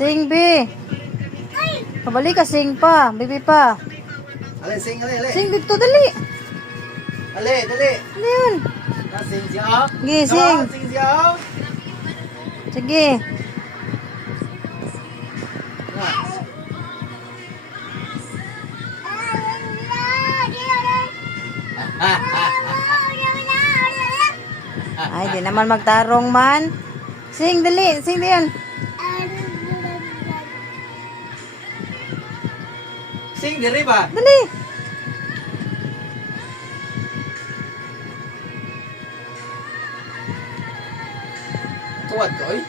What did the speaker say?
Sing, B. Kabalik ka, sing pa. Bibi pa. Ale, sing, ale, ale. Sing dito, dali. Ale, dali. Ano yun? Sing siya. Sige, sing. Sing siya. Sige. Ay, di naman magtarong man. Sing, dali. Sing diyan. Sing diri ba? Dali. Tuwad ko, oy.